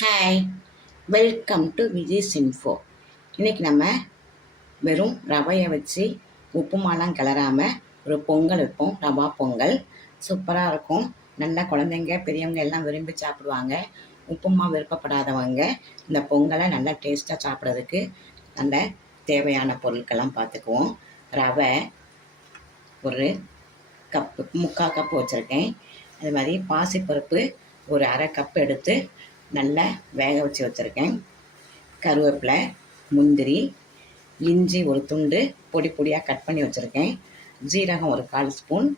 Hi, welcome to Vijay's info. இன்றைக்கி நம்ம வெறும் ரவையை வச்சு உப்புமாலாம் கிளறாமல் ஒரு பொங்கல் வைப்போம். ரவா பொங்கல் சூப்பராக இருக்கும். நல்லா குழந்தைங்க பெரியவங்க எல்லாம் விரும்பி சாப்பிடுவாங்க. உப்புமா விருப்பப்படாதவங்க இந்த பொங்கலை நல்லா டேஸ்ட்டாக சாப்பிட்றதுக்கு நல்ல தேவையான பொருட்கள்லாம் பார்த்துக்குவோம். ரவை ஒரு கப்பு, 3/4 கப்பு வச்சுருக்கேன். அது மாதிரி பாசிப்பருப்பு ஒரு 1/2 கப்பு எடுத்து நல்லா வேக வச்சு வச்சுருக்கேன். கருவேப்பிலை, முந்திரி, இஞ்சி ஒரு துண்டு பொடி பொடியாக கட் பண்ணி வச்சுருக்கேன். ஜீரகம் ஒரு 1/4 ஸ்பூன்,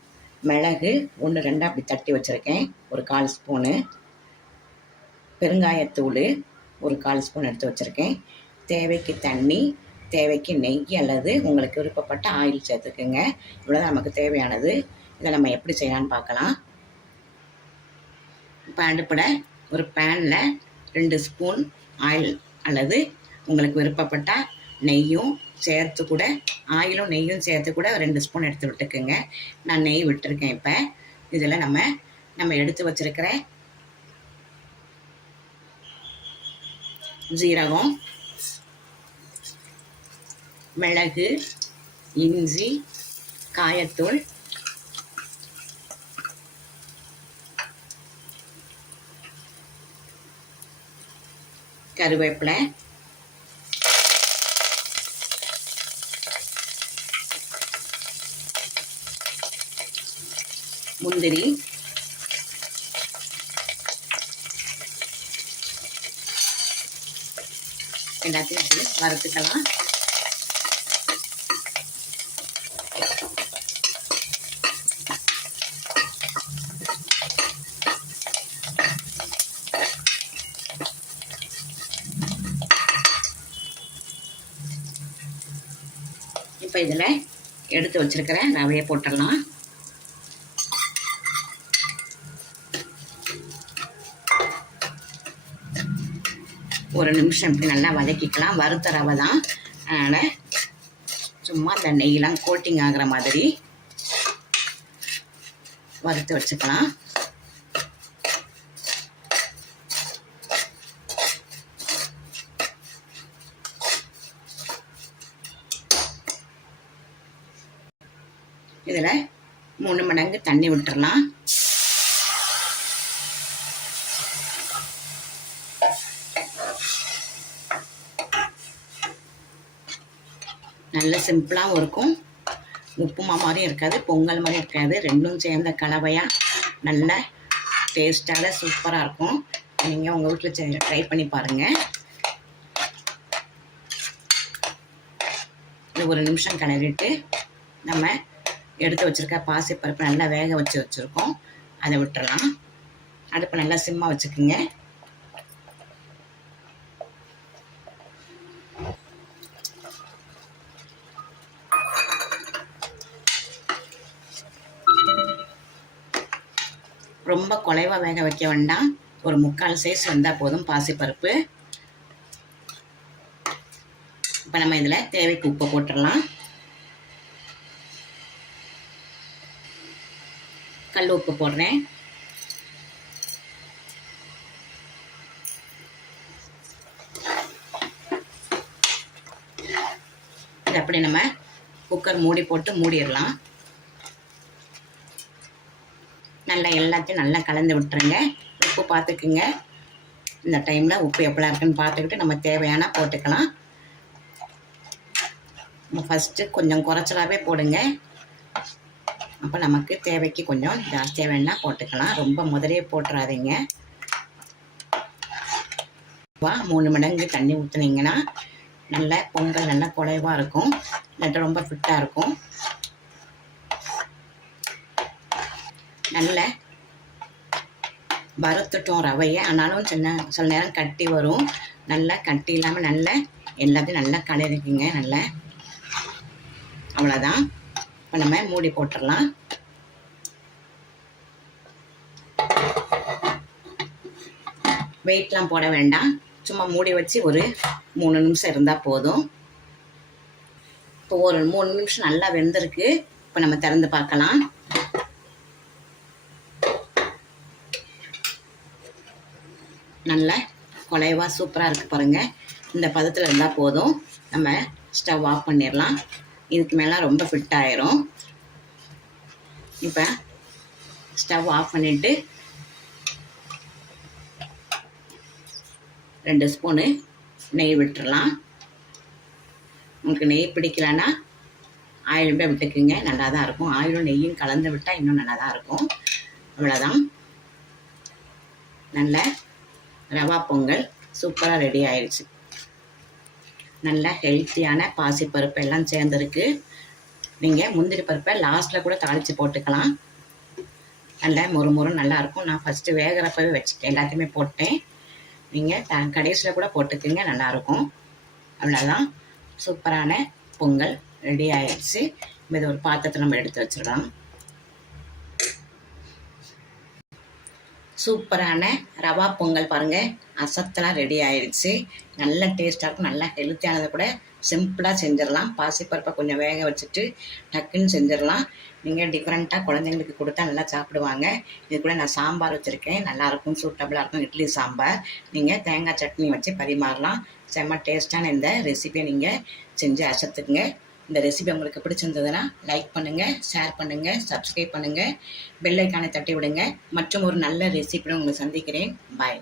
மிளகு 1-2 அப்படி தட்டி வச்சுருக்கேன் ஒரு 1/4 ஸ்பூனு, பெருங்காயத்தூள் ஒரு 1/4 ஸ்பூன் எடுத்து வச்சுருக்கேன். தேவைக்கு தண்ணி, தேவைக்கு நெய் அல்லது உங்களுக்கு விருப்பப்பட்ட ஆயில் சேர்த்துக்குங்க. இவ்வளோதான் நமக்கு தேவையானது. இதை நம்ம எப்படி செய்யலான்னு பார்க்கலாம். இப்போ அடுப்பில் ஒரு பேனில் 2 ஸ்பூன் ஆயில் அல்லது உங்களுக்கு விருப்பப்பட்ட நெய்யும் சேர்த்து கூட, ஆயிலும் நெய்யும் சேர்த்து கூட 2 ஸ்பூன் எடுத்து விட்டுக்குங்க. நான் நெய் விட்டுருக்கேன். இப்போ இதில் நம்ம எடுத்து வச்சுருக்கிற ஜீரகம், மிளகு, இஞ்சி, காயத்தூள், கருவேப்பிலை, முந்திரி, எல்லாத்தையும் வறுத்துக்கலாம். இப்போ இதில் எடுத்து வச்சுருக்கிற ரவையை போட்டுடலாம். ஒரு நிமிஷம் இப்படி நல்லா வதக்கிக்கலாம். வறுத்த ரவை தான், அதனால் சும்மா இந்த நெய்யெலாம் கோட்டிங் ஆகிற மாதிரி வறுத்து வச்சுக்கலாம். இதில் 3 மடங்கு தண்ணி விட்டுறலாம். நல்ல சிம்பிளாகவும் இருக்கும், உப்புமா மாதிரியும் இருக்காது, பொங்கல் மாதிரியும் இருக்காது. ரெண்டும் சேர்ந்த கலவையாக நல்ல டேஸ்ட்டாக சூப்பராக இருக்கும். நீங்கள் உங்கள் வீட்டில் ட்ரை பண்ணி பாருங்கள். இது ஒரு நிமிஷம் கிளறிட்டு நம்ம எடுத்து வச்சுருக்க பாசிப்பருப்பு நல்லா வேக வச்சுருக்கோம், அதை விட்டுறலாம். அடுப்பை நல்லா சிம்மாக வச்சுக்குங்க. ரொம்ப குலைவாக வேக வைக்க வேண்டாம், ஒரு 3/4 சைஸ் வந்தால் போதும் பாசிப்பருப்பு. இப்போ நம்ம இதில் தேவைக்கு உப்பு போட்டுடலாம். கல் உப்பு போடுறேன். இது அப்படி நம்ம குக்கர் மூடி போட்டு மூடிடலாம். நல்லா எல்லாத்தையும் நல்லா கலந்து விட்டுருங்க. உப்பு பார்த்துக்குங்க. இந்த டைமில் உப்பு எப்படிலாம் இருக்குன்னு பார்த்துக்கிட்டு நம்ம தேவையான போட்டுக்கலாம். ஃபஸ்ட்டு கொஞ்சம் குறைச்சலாகவே போடுங்க, அப்போ நமக்கு தேவைக்கு கொஞ்சம் ஜாஸ்தியாக வேணால் போட்டுக்கலாம். ரொம்ப முதலே போட்டுறாதீங்க. 3 மடங்கு தண்ணி ஊற்றுனீங்கன்னா நல்ல பொங்கல் நல்லா குலைவாக இருக்கும், இல்லாட்டி ரொம்ப ஃபிட்டாக இருக்கும். நல்ல வறுத்துட்டோம் ரவையை, ஆனாலும் சில நேரம் கட்டி வரும். நல்லா கட்டி இல்லாமல் நல்லா எல்லாத்தையும் நல்லா கலரிக்குங்க. நல்லா அவ்வளோதான். இப்போ நம்ம மூடி போட்டுடலாம். வெயிட்லாம் போட வேண்டாம், சும்மா மூடி வச்சு ஒரு 3 நிமிஷம் இருந்தால் போதும். இப்போ ஒரு 3 நிமிஷம் நல்லா வெந்திருக்கு. இப்போ நம்ம திறந்து பார்க்கலாம். நல்லா குலைவா சூப்பராக இருக்குது பாருங்கள். இந்த பதத்தில் இருந்தால் போதும். நம்ம ஸ்டவ் ஆஃப் பண்ணிடலாம். இதுக்கு மேலே ரொம்ப ஃபிட் ஆயிரும். இப்போ ஸ்டவ் ஆஃப் பண்ணிவிட்டு 2 ஸ்பூனு நெய் விட்டுறலாம். உங்களுக்கு நெய் பிடிக்கலன்னா ஆயிலுமே விட்டுக்குங்க, நல்லா தான் இருக்கும். ஆயிலும் நெய்யும் கலந்து விட்டால் இன்னும் நல்லா தான் இருக்கும். அவ்வளோதான், நல்ல ரவா பொங்கல் சூப்பராக ரெடி ஆயிடுச்சு. நல்ல ஹெல்த்தியான பாசிப்பருப்பு எல்லாம் சேர்ந்துருக்கு. நீங்கள் முந்திரி பருப்பை லாஸ்ட்டில் கூட தாளித்து போட்டுக்கலாம். நல்ல மொறு நல்லாயிருக்கும். நான் ஃபஸ்ட்டு வேகிறப்பவே வச்சுட்டேன், எல்லாத்தையுமே போட்டேன். நீங்கள் கடைசியில் கூட போட்டுக்குங்க, நல்லாயிருக்கும். அவ்வளோதான், சூப்பரான பொங்கல் ரெடி ஆயிடுச்சு. இதை ஒரு பாத்திரத்தில் நம்ம எடுத்து வச்சிடலாம். சூப்பரான ரவா பொங்கல் பாருங்கள், அசத்தெல்லாம் ரெடி ஆயிடுச்சு. நல்ல டேஸ்ட்டாக இருக்கும், நல்லா ஹெல்த்தியானதை கூட சிம்பிளாக செஞ்சிடலாம். பாசிப்பருப்பை கொஞ்சம் வேக வச்சுட்டு டக்குன்னு செஞ்சிடலாம். நீங்கள் டிஃப்ரெண்ட்டாக குழந்தைங்களுக்கு கொடுத்தா நல்லா சாப்பிடுவாங்க. இது கூட நான் சாம்பார் வச்சுருக்கேன், நல்லாயிருக்கும், சூட்டபுளாக இருக்கும். இட்லி சாம்பார் நீங்கள் தேங்காய் சட்னி வச்சு பரிமாறலாம். செம்ம டேஸ்ட்டான இந்த ரெசிபியை நீங்கள் செஞ்சு அசத்துக்குங்க. இந்த ரெசிபி உங்களுக்கு பிடிச்சிருந்ததுன்னா லைக் பண்ணுங்கள், ஷேர் பண்ணுங்கள், சப்ஸ்கிரைப் பண்ணுங்கள், பெல் ஐக்கானை தட்டி விடுங்க. மற்றும் ஒரு நல்ல ரெசிபியோட உங்களை சந்திக்கிறேன். பாய்.